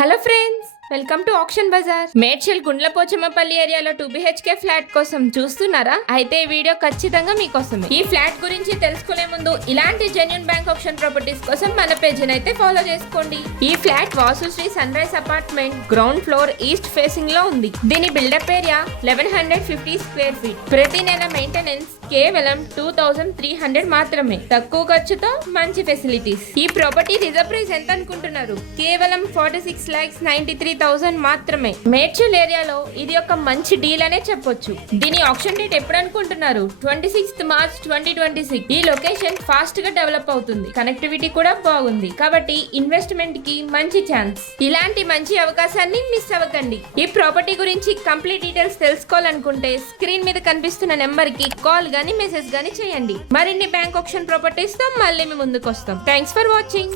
Hello friends, welcome to auction Bazaar. Medchal Gundlapochammapalli ఏరియాలో 2 BHK flat కోసం చూస్తున్నారా? అయితే ఈ వీడియో ఖచ్చితంగా మీకోసమే. ఈ ఫ్లాట్ గురించి తెలుసుకునే ముందు ఇలాంటి జెన్యూన్ బ్యాంక్ ఆప్షన్ ప్రాపర్టీస్ కోసం మన పేజీని అయితే ఫాలో చేసుకోండి. ఈ flat Vasushri sunrise apartment ground floor east facing లో ఉంది. దీని బిల్డప్ ఏరియా 1150 స్క్వేర్ ఫీట్. ప్రతి నెల మెయింటెనెన్స్ కేవలం 2300 మాత్రమే. తక్కువ ఖర్చుతో మంచి ఫెసిలిటీస్. ఈ ప్రాపర్టీ రిజర్వ్ ప్రైస్ ఎంత అనుకుంటున్నారు? కేవలం 46,93,000 మాత్రమే. మేడ్చల్ ఏరియాలో ఇది ఒక మంచి డీల్ అనే చెప్పొచ్చు. దీని ఆప్షన్ డేట్ ఎప్పుడు అనుకుంటున్నారు? 26th March 2026. ఈ లొకేషన్ ఫాస్ట్ గా డెవలప్ అవుతుంది. కనెక్టివిటీ కూడా బాగుంది కాబట్టి ఇన్వెస్ట్మెంట్ కి మంచి ఛాన్స్. ఇలాంటి మంచి అవకాశాన్ని మిస్ అవ్వకండి. ఈ ప్రాపర్టీ గురించి కంప్లీట్ డీటెయిల్స్ తెలుసుకోవాలనుకుంటే స్క్రీన్ మీద కనిపిస్తున్న నెంబర్ కి కాల్ గానీ మెసేజ్ గానీ చేయండి. మరిన్ని బ్యాంక్ ఆప్షన్ ప్రాపర్టీస్ తో మళ్ళీ మీ ముందుకు వస్తాం. Thanks for watching.